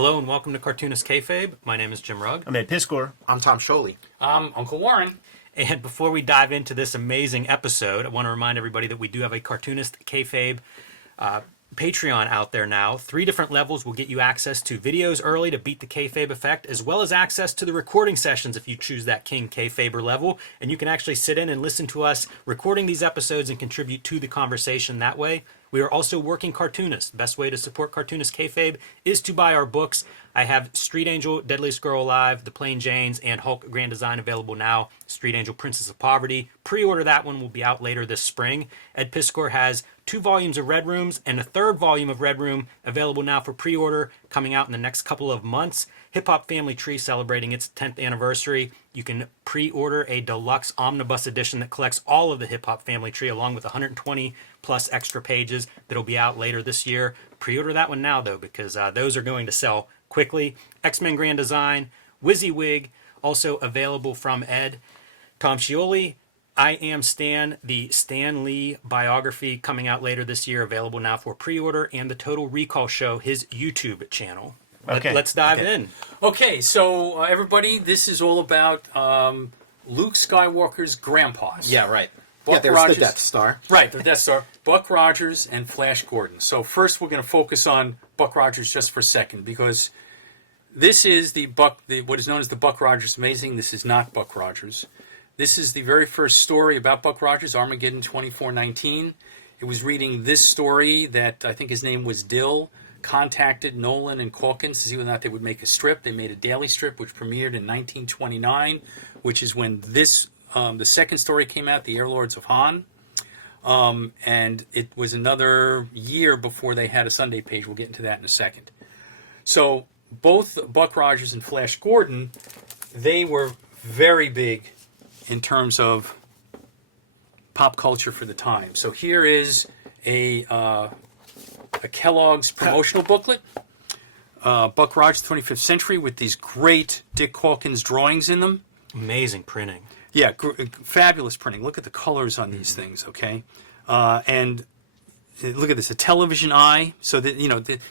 Hello and welcome to Cartoonist Kayfabe. My name is Jim Rugg. I'm Ed Piscor. I'm Tom Scioli. I'm Uncle Warren. And before we dive into this amazing episode, I want to remind everybody that we do have a Cartoonist Kayfabe Patreon out there now. 3 different levels will get you access to videos early to beat the Kayfabe effect, as well as access to the recording sessions if you choose that King Kayfaber level. And you can actually sit in and listen to us recording these episodes and contribute to the conversation that way. We are also working Cartoonist. Best way to support Cartoonist Kayfabe is to buy our books. I have Street Angel, Deadliest Girl Alive, The Plain Janes, and Hulk Grand Design available now. Street Angel, Princess of Poverty. Pre-order that one, will be out later this spring. Ed Piscor has 2 volumes of Red Rooms and a 3rd volume of Red Room available now for pre-order, coming out in the next couple of months. Hip Hop Family Tree celebrating its 10th anniversary. You can pre-order a deluxe omnibus edition that collects all of the Hip Hop Family Tree along with 120 plus extra pages that'll be out later this year. Pre-order that one now though, because those are going to sell quickly. X-Men Grand Design, WYSIWYG, also available from Ed. Tom Scioli, I Am Stan, the Stan Lee biography coming out later this year, available now for pre-order, and the Total Recall Show, his YouTube channel. Okay. Let's dive in. Okay, so everybody, this is all about Luke Skywalker's grandpas. Yeah, right. Buck There's Rogers. the Death Star. Right, the Death Star. Buck Rogers and Flash Gordon. So first we're going to focus on Buck Rogers just for a second, because this is what is known as the Buck Rogers Amazing. This is not Buck Rogers. This is the very first story about Buck Rogers, Armageddon 2419. It was reading this story that I think his name was Dill, contacted Nolan and Calkins to see whether or not they would make a strip. They made a daily strip which premiered in 1929, which is when this the second story came out, The Airlords of Han. And it was another year before they had a Sunday page. We'll get into that in a second. So both Buck Rogers and Flash Gordon, they were very big in terms of pop culture for the time. So here is a Kellogg's promotional booklet, Buck Rogers, 25th Century, with these great Dick Calkins drawings in them. Amazing printing. Yeah, fabulous printing. Look at the colors on these things, okay? And look at this, a television eye. So that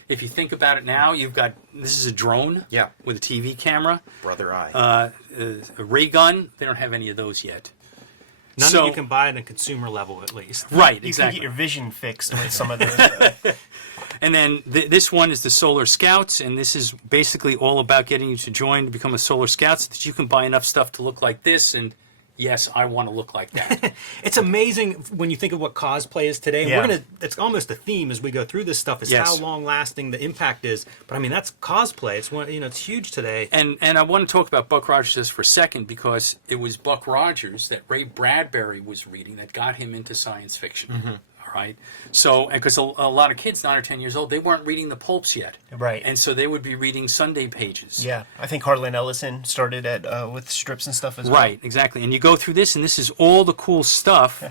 if you think about it now, this is a drone. Yeah. With a TV camera. Brother Eye. A ray gun. They don't have any of those yet. None that you can buy at a consumer level, at least. Right, You exactly. can get your vision fixed with some of those. And then this one is the Solar Scouts, and this is basically all about getting you to become a Solar Scout, so that you can buy enough stuff to look like this, and yes, I want to look like that. It's amazing when you think of what cosplay is today. And Yeah. it's almost a theme as we go through this stuff, is Yes. how long lasting the impact is. But I mean, that's cosplay. It's it's huge today. And I want to talk about Buck Rogers just for a second, because it was Buck Rogers that Ray Bradbury was reading that got him into science fiction. Mm-hmm. All right. So, because a lot of kids, 9 or 10 years old, they weren't reading the pulps yet. Right. And so they would be reading Sunday pages. Yeah, I think Harlan Ellison started with strips and stuff as well. Right, exactly. And you go through this, and this is all the cool stuff.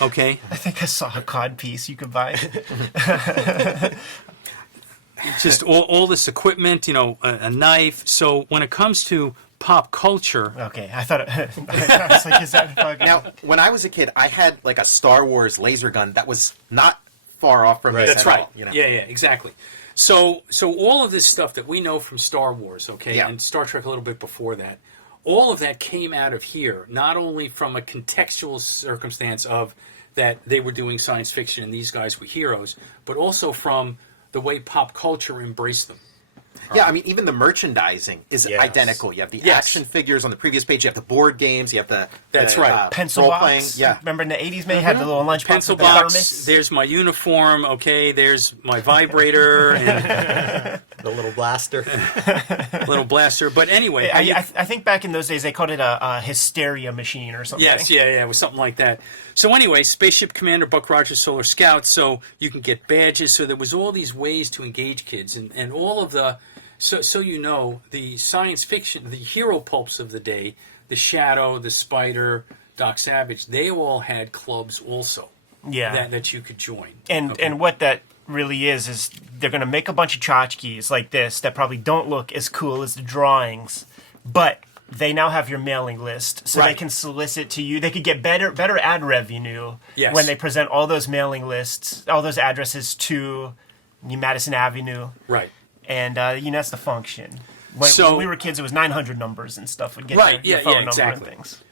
Okay. I think I saw a cod piece you could buy. Just all this equipment, a knife. So when it comes to pop culture, Okay, I thought I was like, is that fucking... Now, when I was a kid, I had like a Star Wars laser gun that was not far off from this that's at right. all. Yeah, exactly. So all of this stuff that we know from Star Wars, okay, Yeah. and Star Trek a little bit before that, all of that came out of here, not only from a contextual circumstance of that they were doing science fiction and these guys were heroes, but also from the way pop culture embraced them. Yeah, I mean, even the merchandising is Yes. identical. You have the Yes. action figures on the previous page. You have the board games. You have the That's right. pencil role box. playing. Yeah. Remember in the 80s, man, you had the little lunchbox Pencil with the box, thermos? there's my uniform, okay, there's my vibrator and The little blaster. little blaster. But anyway, I think back in those days they called it a hysteria machine or something. yes, yeah, it was something like that. So anyway, Spaceship Commander, Buck Rogers, Solar Scout, so you can get badges. So there was all these ways to engage kids, and all of the, so the science fiction, the hero pulps of the day, the Shadow, the Spider, Doc Savage, they all had clubs also. Yeah. That you could join. And Okay. and what that really is they're going to make a bunch of tchotchkes like this that probably don't look as cool as the drawings, but they now have your mailing list, so they Right. can solicit to you. They could get better ad revenue Yes. when they present all those mailing lists, all those addresses to Madison Avenue. Right. and that's the function. So- When we were kids, it was 900 numbers and stuff would get Right, your yeah, phone yeah, number exactly. and things.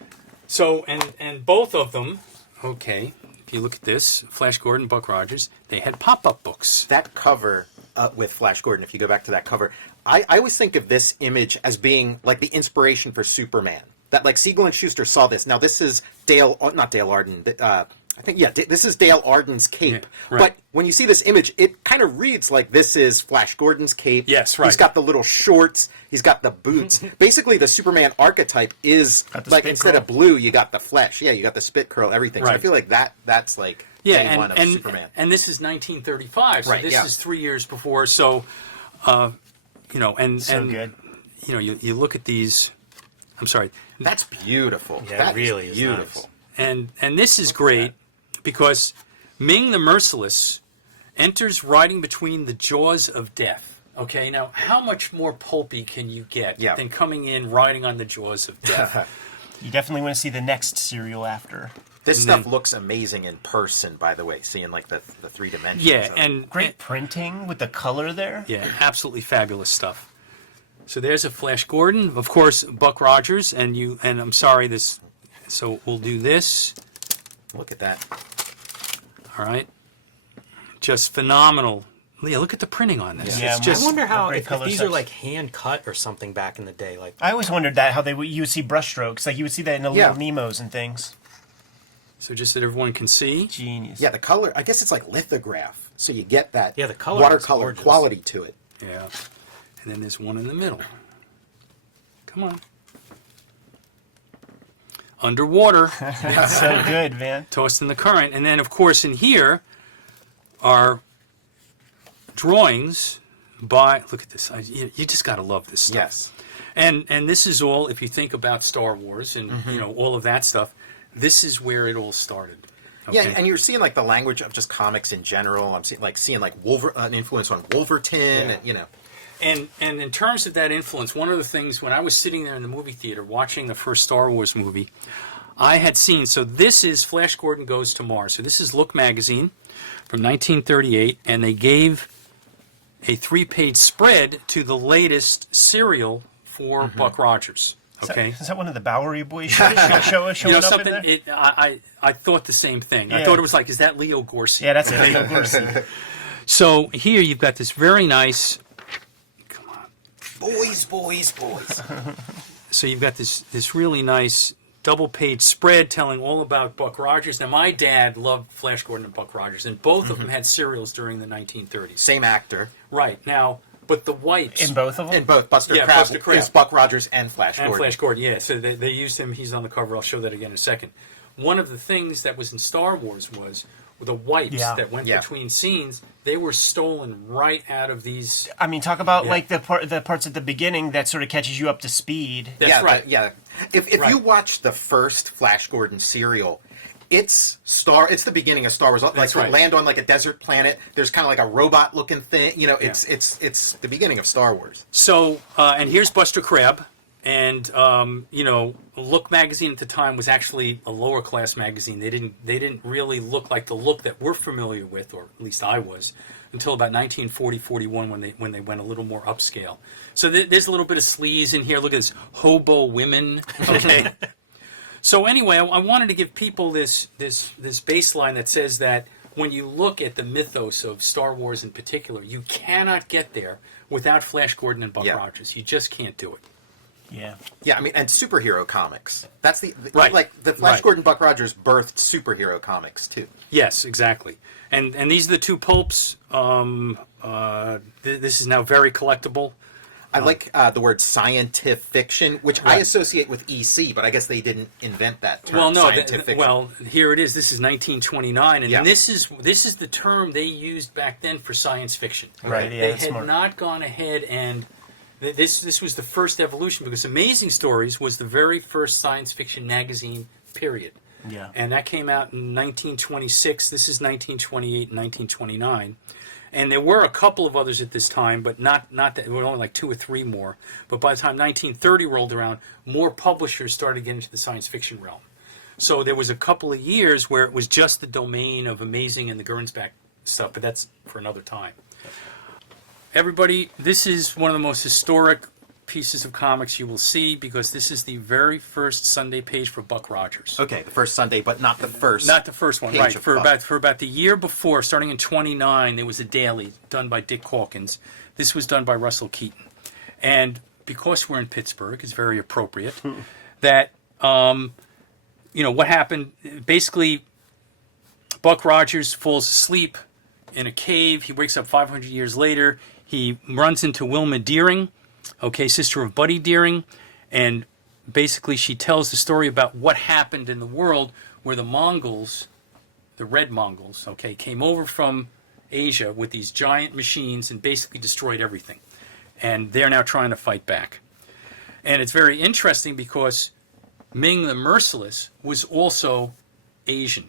So, and both of them, okay, if you look at this, Flash Gordon, Buck Rogers, they had pop-up books. That cover with Flash Gordon, if you go back to that cover, I always think of this image as being like the inspiration for Superman. That like Siegel and Schuster saw this. Now this is not Dale Arden. I think this is Dale Arden's cape. Yeah, right. But when you see this image, it kind of reads like this is Flash Gordon's cape. Yes, right. He's got the little shorts. He's got the boots. Basically, the Superman archetype is Got the like spit instead curl. of blue, you got the flesh. Yeah, you got the spit curl, everything. So I Right. feel like that's like Yeah, day one of Superman. and this is 1935, so Right, this yeah. is 3 years before. So, and So and good. you look at these. I'm sorry, That's beautiful. Yeah, it That really is beautiful. nice. and this is great because Ming the Merciless enters riding between the jaws of death. Okay, now how much more pulpy can you get Yeah. than coming in riding on the jaws of death? You definitely want to see the next serial after. This And stuff then- looks amazing in person, by the way, seeing like the three dimensions. Yeah, of it. and Great printing with the color there. yeah, absolutely fabulous stuff. So there's a Flash Gordon, of course, Buck Rogers, and I'm sorry this. So we'll do this. Look at that. All right, just phenomenal. Leah, look at the printing on this. Yeah, It's just I wonder how great if color these sets. are like hand cut or something back in the day. Like I always wondered that how you would see brushstrokes, like you would see that in the Yeah. little Nemos and things. so just that everyone can see. Genius. Yeah, the color. I guess it's like lithograph, so you get that Yeah, the color is watercolor gorgeous. quality to it. Yeah, and then there's one in the middle. Come on. Underwater, It's so good, man. tossed in the current, and then of course in here are drawings by. Look at this. You just got to love this stuff. Yes. And this is all, if you think about Star Wars and all of that stuff, this is where it all started. Yeah, Okay? and you're seeing like the language of just comics in general. I'm seeing like an influence on Wolverton, Yeah. and you know. And in terms of that influence, one of the things when I was sitting there in the movie theater watching the first Star Wars movie, I had seen. So this is Flash Gordon Goes to Mars. So this is Look magazine from 1938, and they gave a 3-page spread to the latest serial for Buck Rogers. Okay. Is that one of the Bowery Boys showing up in Something. there? I thought the same thing. I Yeah. thought it was like, is that Leo Gorcey? Yeah, that's it. So here you've got this very nice. Come on. Boys. So you've got this really nice double-page spread telling all about Buck Rogers. Now my dad loved Flash Gordon and Buck Rogers, and both of them had serials during the 1930s. Same actor Right now, but the whites In both of them? in both. Buster Yeah, Crabbe Buster Crabbe. is Buck Rogers and Flash and Gordon. Flash Gordon, yeah. So they used him. He's on the cover. I'll show that again in a second. One of the things that was in Star Wars was the wipes Yeah. that went Yeah. between scenes. They were stolen right out of these. I mean, talk about Yeah. like the parts at the beginning that sort of catches you up to speed. That's yeah, right. Yeah. If Right. you watch the first Flash Gordon serial, it's the beginning of Star Wars. Like That's they right. land on like a desert planet. There's kind of like a robot looking thing. You know, it's the beginning of Star Wars. So and here's Buster Crabbe, and Look magazine at the time was actually a lower class magazine. They didn't really look like the look that we're familiar with, or at least I was, until about 1940-41 when they went a little more upscale. So there's a little bit of sleaze in here. Look at this, hobo women. Okay. So anyway, I wanted to give people this baseline that says that when you look at the mythos of Star Wars in particular, you cannot get there without Flash Gordon and Buck Yeah. Rogers. You just can't do it. Yeah. Yeah, I mean, and superhero comics. That's the Right. like the Flash Right. Gordon Buck Rogers birthed superhero comics too. Yes, exactly. And these are the two pulps. This is now very collectible. I like the word scientific fiction, which I associate with EC, but I guess they didn't invent that term. Well, no. scientific fiction. Well, here it is. This is 1929, and Yeah. this is the term they used back then for science fiction. Right, yeah, they that's had smart. not gone ahead and this was the first evolution, because Amazing Stories was the very first science fiction magazine. Period. Yeah. And that came out in 1926. This is 1928 and 1929. And there were a couple of others at this time, but not that. There were only like 2 or 3 more. But by the time 1930 rolled around, more publishers started getting into the science fiction realm. So there was a couple of years where it was just the domain of Amazing and the Gernsback stuff, but that's for another time. everybody, this is one of the most historic pieces of comics you will see because this is the very first Sunday page for Buck Rogers. Okay, the first Sunday, but not the first. Not the first one, page right? of For Buck. about the year before, starting in '29, there was a daily done by Dick Hawkins. This was done by Russell Keaton, and because we're in Pittsburgh, it's very appropriate that what happened. Basically, Buck Rogers falls asleep in a cave. He wakes up 500 years later. He runs into Wilma Deering, sister of Buddy Deering, and basically she tells the story about what happened in the world where the Mongols, the Red Mongols, came over from Asia with these giant machines and basically destroyed everything. And they're now trying to fight back. And it's very interesting because Ming the Merciless was also Asian.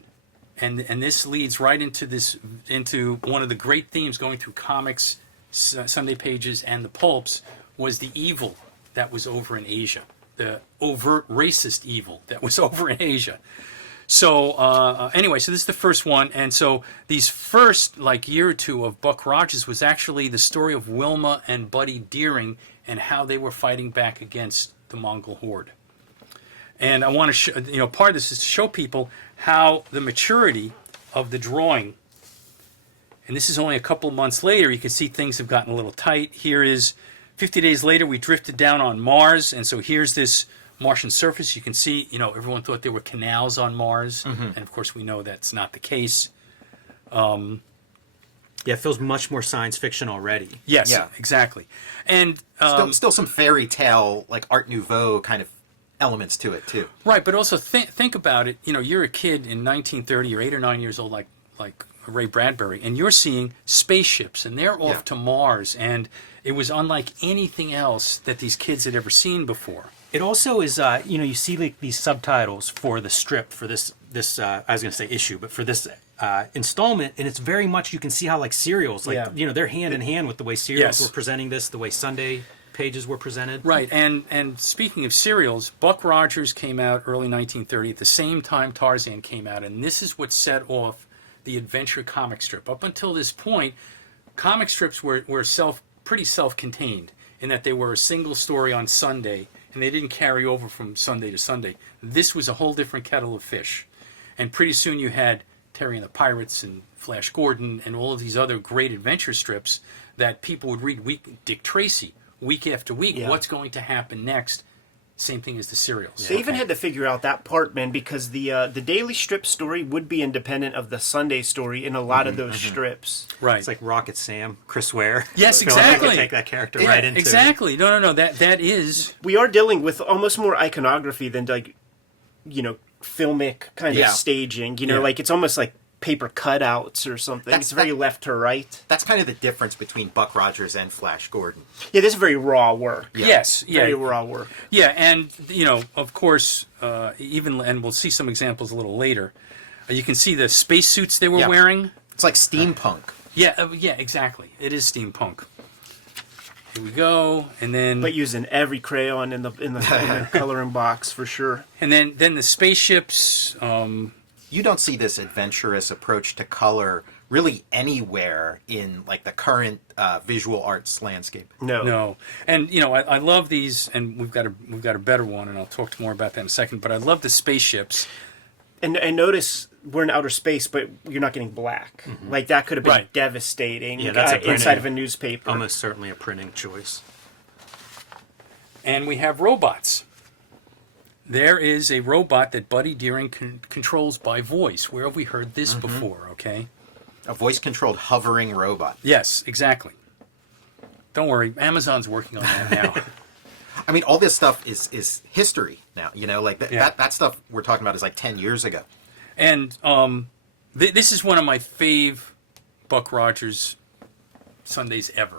And this leads right into one of the great themes going through comics, Sunday pages, and the pulps, was the evil that was over in Asia, the overt racist evil that was over in Asia. So anyway, so this is the first one, and so these first year or two of Buck Rogers was actually the story of Wilma and Buddy Deering and how they were fighting back against the Mongol horde. And I want to show, part of this is to show people how the maturity of the drawing, and this is only a couple months later, you can see things have gotten a little tight. Here is 50 days later, we drifted down on Mars, and so here's this Martian surface. You can see, everyone thought there were canals on Mars, and of course we know that's not the case. Yeah, it feels much more science fiction already. Yes, Yeah. exactly. And Still some fairy tale, like Art Nouveau kind of elements to it, too. right, but also think about it. You're a kid in 1930, you're 8 or 9 years old, like Ray Bradbury, and you're seeing spaceships, and they're off to Mars, and it was unlike anything else that these kids had ever seen before. It also is, you see these subtitles for the strip for this I was going to say issue, but for this installment, and it's very much, you can see how serials, they're hand in hand with the way serials were presenting this, the way Sunday pages were presented. Right, and speaking of serials, Buck Rogers came out early 1930 at the same time Tarzan came out, and this is what set off the adventure comic strip. Up until this point, comic strips were pretty self-contained in that they were a single story on Sunday, and they didn't carry over from Sunday to Sunday. This was a whole different kettle of fish. And pretty soon you had Terry and the Pirates and Flash Gordon and all of these other great adventure strips that people would read. Dick Tracy, week after week, what's going to happen next? Same thing as the serials. They even had to figure out that part, man, because the daily strip story would be independent of the Sunday story in a lot of those strips. Right. It's like Rocket Sam, Chris Ware. Yes, I feel like I exactly. could take that character right into exactly. No. That is. We are dealing with almost more iconography than filmic kind of staging. It's almost like paper cutouts or something. It's very left to right. That's kind of the difference between Buck Rogers and Flash Gordon. Yeah, this is very raw work. Yeah. Yes. Very raw work. Yeah, and of course, and we'll see some examples a little later. You can see the spacesuits they were wearing. It's like steampunk. Yeah, exactly. It is steampunk. Here we go, and then But using every crayon in the coloring box for sure. and then the spaceships. You don't see this adventurous approach to color really anywhere in the current visual arts landscape. No, and I love these, and we've got a better one, and I'll talk more about that in a second. But I love the spaceships. And notice we're in outer space, but you're not getting black. That could have been devastating that's a inside of a newspaper. Almost certainly a printing choice. And we have robots. There is a robot that Buddy Deering controls by voice. Where have we heard this before? Okay. A voice-controlled hovering robot. Yes, exactly. Don't worry, Amazon's working on that now. I mean, all this stuff is history now. That stuff we're talking about is 10 years ago. And this is one of my fave Buck Rogers Sundays ever.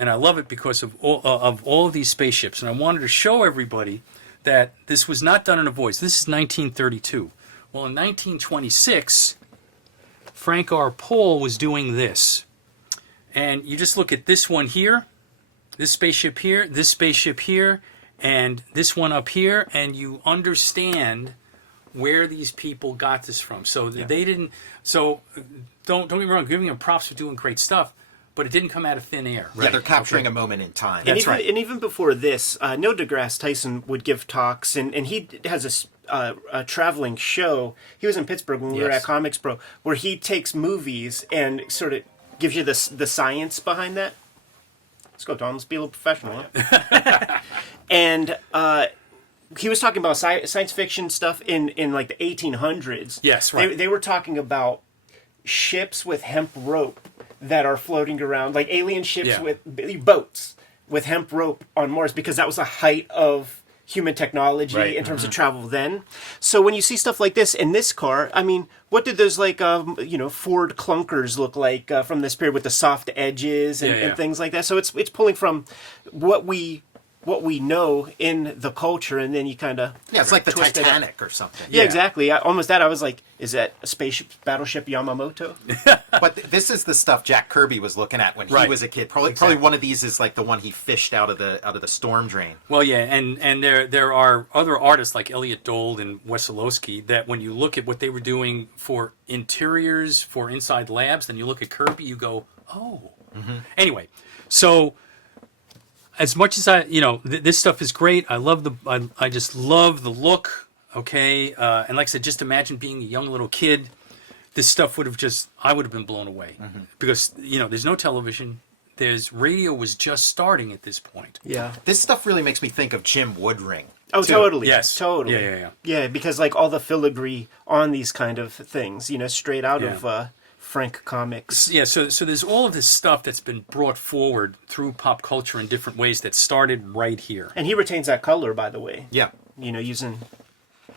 And I love it because of all of these spaceships. And I wanted to show everybody that this was not done in a voice. This is 1932. Well, in 1926, Frank R. Paul was doing this. And you just look at this one here, this spaceship here, and this one up here, and you understand where these people got this from. So they didn't. So don't get me wrong, giving them props for doing great stuff, but it didn't come out of thin air. Yeah, they're capturing a moment in time. And That's even, right. And even before this, Neil deGrasse Tyson would give talks, and he has a traveling show. He was in Pittsburgh when we were Yes. at Comics Pro, where he takes movies and sort of gives you the science behind that. Let's go, Tom. Let's be a little professional. Huh? And he was talking about science fiction stuff in like the 1800s. Yes, right. They were talking about ships with hemp rope that are floating around, like alien ships Yeah. with boats with hemp rope on Mars, because that was the height of human technology Right. in terms of travel then. So when you see stuff like this in this car, I mean, what did those like Ford clunkers look like from this period with the soft edges and, Yeah, yeah. and things like that? So it's pulling from what we know in the culture, and then you kind of Yeah, it's like the twist it up. Titanic or something. Yeah, exactly. Almost that. I was like, is that a spaceship, battleship Yamamoto? But this is the stuff Jack Kirby was looking at when he Right. was a kid. Probably one of these is like the one he fished out of the storm drain. Well, yeah, and there are other artists like Elliot Dole and Wesolowski that when you look at what they were doing for interiors, for inside labs, then you look at Kirby, you go, oh. Anyway, so as much as this stuff is great, I just love the look. Okay, and like I said, just imagine being a young little kid. This stuff I would have been blown away because there's no television. Radio was just starting at this point. Yeah. This stuff really makes me think of Jim Woodring. Oh, too. totally. Yes. Totally. Yeah. Yeah, because like all the filigree on these kind of things, straight out Yeah. of Frank comics. Yeah, so there's all of this stuff that's been brought forward through pop culture in different ways that started right here. And he retains that color, by the way. Yeah, Using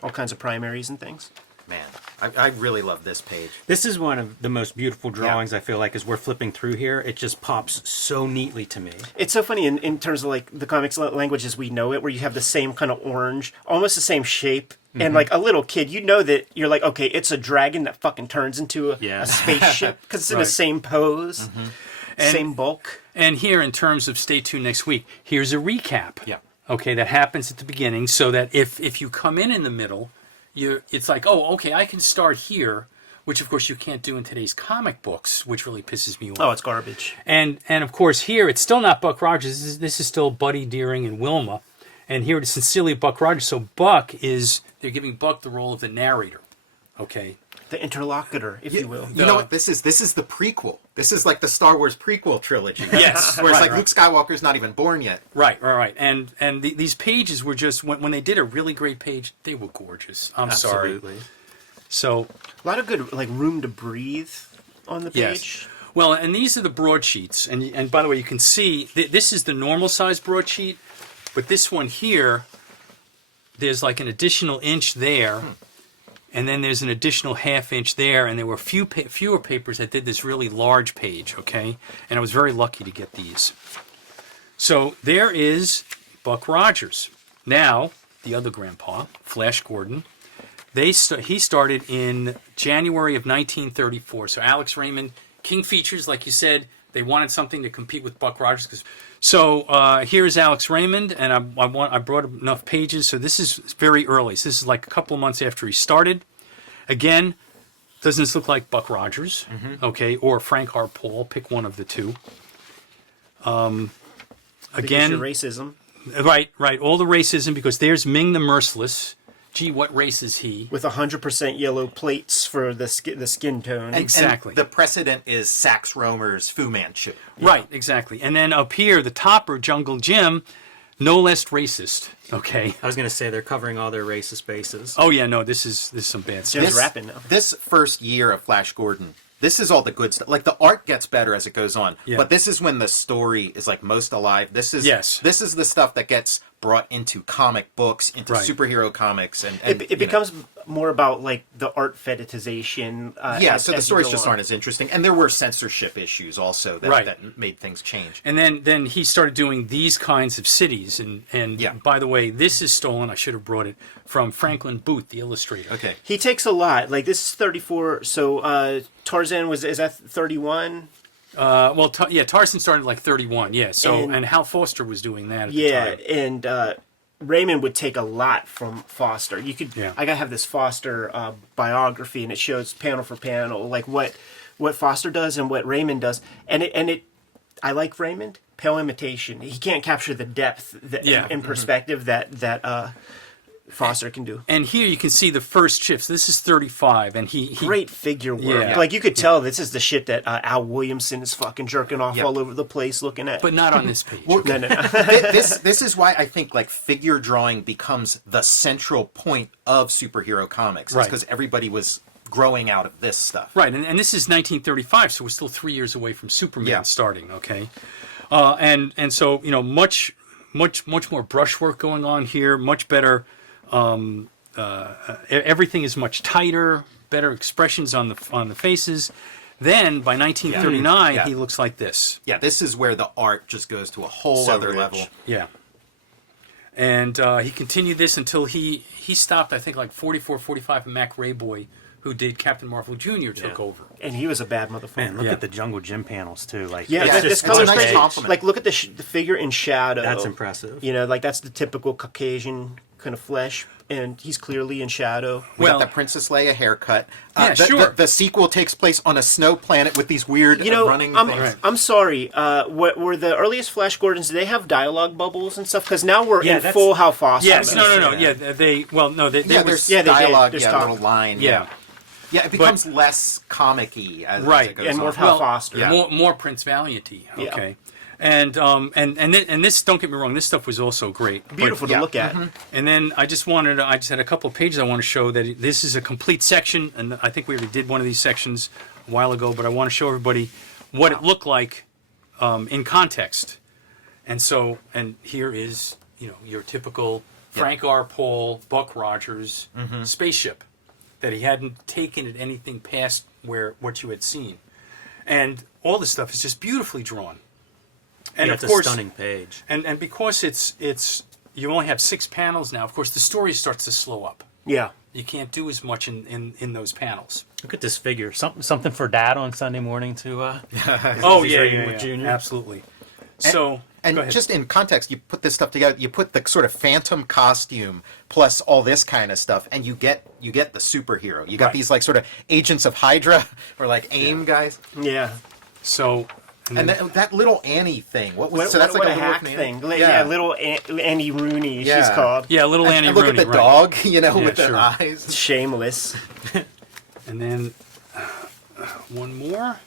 all kinds of primaries and things. man, I really love this page. This is one of the most beautiful drawings, I feel like, as we're flipping through here. It just pops so neatly to me. It's so funny in terms of like the comics language as we know it, where you have the same kind of orange, almost the same shape. And like a little kid, that you're like, okay, it's a dragon that fucking turns into a spaceship because it's in the Right. same pose, same bulk. And here, in terms of stay tuned next week, here's a recap. Yeah. Okay, that happens at the beginning, so that if you come in the middle, it's like, oh, okay, I can start here, which of course you can't do in today's comic books, which really pisses me off. Oh, it's garbage. And of course here it's still not Buck Rogers. This is still Buddy Deering and Wilma, and here it is sincerely Buck Rogers. So they're giving Buck the role of the narrator. Okay. The interlocutor, if you will. You know what this is? This is the prequel. This is like the Star Wars prequel trilogy. Yes, Where it's right, like Luke Skywalker's not even born yet. Right. And these pages were just when they did a really great page, they were gorgeous. I'm sorry. Absolutely. So A lot of good like room to breathe on the yes. page. Well, and these are the broadsheets, and by the way, you can see this is the normal size broadsheet, but this one here, there's like an additional inch there, and then there's an additional half inch there, and there were fewer papers that did this really large page. Okay, and I was very lucky to get these. So there is Buck Rogers. Now the other grandpa, Flash Gordon. He started in January of 1934. So Alex Raymond, King Features, like you said, they wanted something to compete with Buck Rogers. So here's Alex Raymond, and I brought enough pages. So this is very early. So this is like a couple of months after he started. Again, doesn't this look like Buck Rogers? Okay, or Frank R. Paul? Pick one of the two. Again, Your racism. right. All the racism, because there's Ming the Merciless. Gee, what race is he? With 100% yellow plates for the skin tone. Exactly. And the precedent is Sax Rohmer's Fu Manchu. Right, exactly. And then up here, the topper, Jungle Jim, no less racist. Okay. I was going to say they're covering all their racist bases. Oh yeah, no, this is some bad stuff. Jim's rapping now. This first year of Flash Gordon, this is all the good stuff. Like the art gets better as it goes on, Yeah. but this is when the story is like most alive. This is This is the stuff that gets brought into comic books, into Right. superhero comics, and It becomes more about like the art fetishization. so the stories just aren't as interesting, and there were censorship issues also that, Right. that made things change. And then he started doing these kinds of cities. And Yeah. by the way, this is stolen. I should have brought it from Franklin Booth, the illustrator. Okay, He takes a lot. Like this is 34. So Tarzan is that 31? Tarzan started like 31. Yeah. So And- and Hal Foster was doing that at the Yeah, time. and Raymond would take a lot from Foster. You could. Yeah. I gotta have this Foster biography, and it shows panel for panel like what Foster does and what Raymond does, and it I like Raymond. Pale imitation. He can't capture the depth in perspective that Foster can do. And here you can see the first shifts. This is 35, and he Great figure work. Yeah. Like, you could tell this is the shit that Al Williamson is fucking jerking off all over the place looking at. but not on this page. no. This is why I think like figure drawing becomes the central point of superhero comics. Right. Because everybody was growing out of this stuff. Right, and this is 1935, so we're still 3 years away from Superman Yeah. starting. Okay, and so much more brushwork going on here. Much better. Everything is much tighter. Better expressions on the faces. Then by 1939, Yeah. he looks like this. Yeah, this is where the art just goes to a whole So other rich. level. Yeah. And he continued this until he stopped, I think, like 44, 45, and Mac Rayboy, who did Captain Marvel Jr., took over. And he was a bad motherfucker. Man, look Yeah. at the Jungle Jim panels too. Like, Yeah, it's this just color's a nice great. compliment. Like, look at the figure in shadow. That's impressive. You know, like, that's the typical Caucasian kind of flesh, and he's clearly in shadow. We Well- got that Princess Leia haircut. Yeah, sure. The sequel takes place on a snow planet with these weird You know, running I'm, things. I'm sorry. What were the earliest Flash Gordons? Did they have dialogue bubbles and stuff? Because now we're Yeah, in that's- full Hal Foster. Yes, mode. no. Yeah, they Yeah, there's yeah, they did. dialogue, There's yeah, talk. little line. Yeah. Yeah, it becomes less comic-y as Right, it goes and more on. Hal Foster. Yeah. more Prince Valiant-y. Yeah. Okay. And this, don't get me wrong, this stuff was also great. But- Beautiful to yeah. look at. And then I just had a couple of pages I want to show that this is a complete section, and I think we already did one of these sections a while ago, but I want to show everybody what it looked like in context. And here is, your typical Frank R. Paul, Buck Rogers spaceship that he hadn't taken it anything past what you had seen. And all this stuff is just beautifully drawn. And Yeah, of it's course, a stunning page. and because it's you only have 6 panels now, of course the story starts to slow up. Yeah. You can't do as much in those panels. Look at this figure. Something for Dad on Sunday morning to. Oh he's yeah, reading yeah, with yeah. Junior. Absolutely. So And go ahead. just in context, you put this stuff together. You put the sort of Phantom costume plus all this kind of stuff, and you get the superhero. You got Right. these like sort of agents of Hydra or like AIM guys. Yeah. so And that little Annie thing. What was What, so? That's what like a little hack Annie? thing. Yeah, little Annie Rooney, she's Yeah. called. yeah, little Annie And look Rooney, at the right. dog, with Yeah, the sure. eyes. Shameless. And then one more.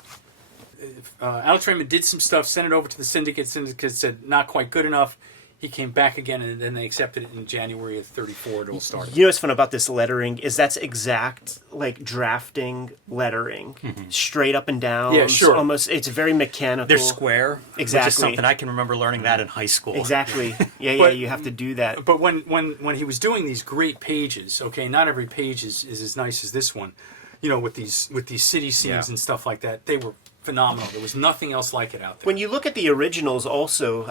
Alex Raymond did some stuff, sent it over to the Syndicate. Syndicate said not quite good enough. He came back again, and then they accepted it in January of 34. It all started. You know what's fun about this lettering is that's exact like drafting lettering, straight up and down. Yeah, sure. Almost, it's very mechanical. They're square. Which Exactly. is something I can remember learning that in high school. Exactly. Yeah, But- you have to do that. But when he was doing these great pages, okay, not every page is as nice as this one, with these city scenes Yeah. and stuff like that. They were phenomenal. There was nothing else like it out there. When you look at the originals, also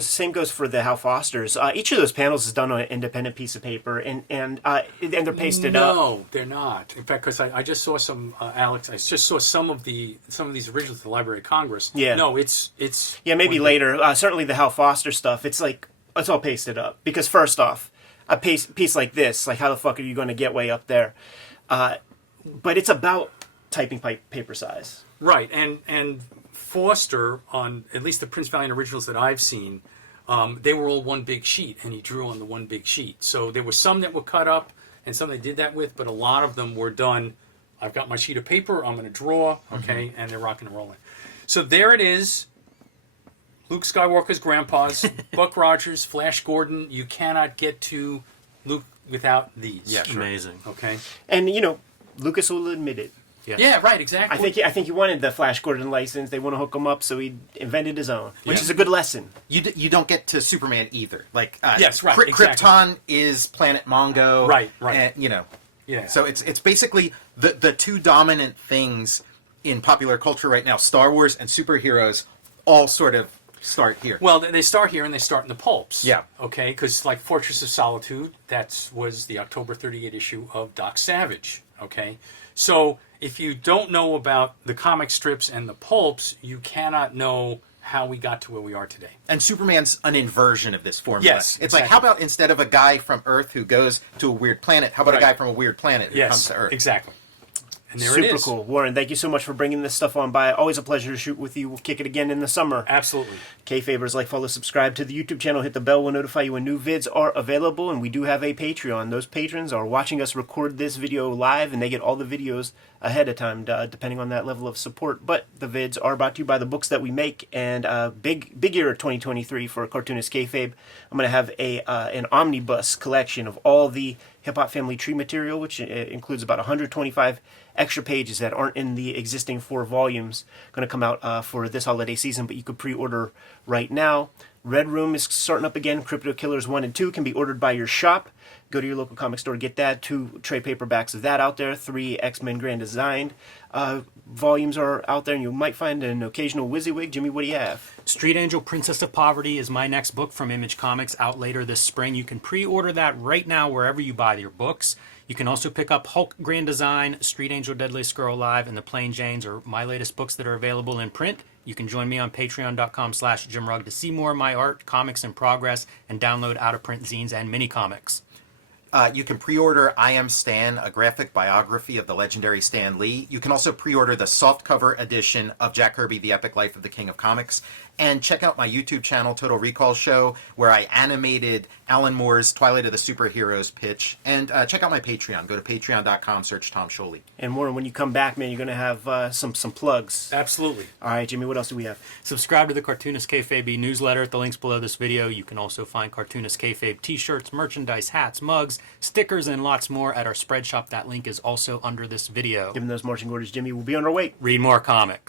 same goes for the Hal Fosters. Each of those panels is done on an independent piece of paper, and they're pasted up. No, they're not. In fact, because I just saw some Alex. I just saw some of these originals at the Library of Congress. Yeah. No, it's Yeah, maybe later. Certainly the Hal Foster stuff. It's all pasted up because first off, a piece like this, like how the fuck are you going to get way up there? But it's about typing paper size. Right, and Foster, on at least the Prince Valiant originals that I've seen, they were all one big sheet, and he drew on the one big sheet. So there were some that were cut up, and some they did that with, but a lot of them were done. I've got my sheet of paper, I'm going to draw, okay, and they're rocking and rolling. So there it is. Luke Skywalker's grandpa's, Buck Rogers, Flash Gordon. You cannot get to Luke without these. Yeah, sure. Amazing. Okay. And Lucas will admit it. Yeah, right, exactly. I think he wanted the Flash Gordon license. They want to hook him up, so he invented his own, which Yeah. is a good lesson. You don't get to Superman either. Like Yes, right, exactly. Krypton is Planet Mongo. Right. And, Yeah. So it's basically the two dominant things in popular culture right now: Star Wars and superheroes, all sort of start here. Well, they start here and they start in the pulps. Yeah. Okay, because like Fortress of Solitude, was the October 38 issue of Doc Savage. Okay, so if you don't know about the comic strips and the pulps, you cannot know how we got to where we are today. And Superman's an inversion of this formula. Yes, It's exactly. like, how about instead of a guy from Earth who goes to a weird planet, how about Right. a guy from a weird planet who comes to Earth? Exactly. And there it Super is. cool. Warren, thank you so much for bringing this stuff on by. Always a pleasure to shoot with you. We'll kick it again in the summer. Absolutely. Kayfabers, like, follow, subscribe to the YouTube channel. Hit the bell. We'll notify you when new vids are available. And we do have a Patreon. Those patrons are watching us record this video live, and they get all the videos ahead of time, depending on that level of support. But the vids are brought to you by the books that we make. And big year 2023 for Cartoonist Kayfabe. I'm going to have an omnibus collection of all the Hip Hop Family Tree material, which includes about 125 extra pages that aren't in the existing 4 volumes. Going to come out for this holiday season, but you could pre-order right now. Red Room is starting up again. Crypto Killers 1 and 2 can be ordered by your shop. Go to your local comic store, get that. 2 trade paperbacks of that out there. 3 X-Men Grand Designed volumes are out there, and you might find an occasional WYSIWYG. Jimmy, what do you have? Street Angel Princess of Poverty is my next book from Image Comics, out later this spring. You can pre-order that right now wherever you buy your books. You can also pick up Hulk Grand Design, Street Angel Deadliest Girl Alive, and The Plain Janes are my latest books that are available in print. You can join me on patreon.com/JimRugg to see more of my art, comics in progress, and download out-of-print zines and mini-comics. You can pre-order I Am Stan, a graphic biography of the legendary Stan Lee. You can also pre-order the softcover edition of Jack Kirby, The Epic Life of the King of Comics. And check out my YouTube channel, Total Recall Show, where I animated Alan Moore's Twilight of the Superheroes pitch. And check out my Patreon. Go to patreon.com, search Tom Scioli. And Warren, when you come back, man, you're going to have some plugs. Absolutely. All right, Jimmy, what else do we have? Subscribe to the Cartoonist Kayfabe newsletter at the links below this video. You can also find Cartoonist Kayfabe t-shirts, merchandise, hats, mugs, stickers, and lots more at our spread shop. That link is also under this video. Given those marching orders, Jimmy, we'll be on our way. Read more comics.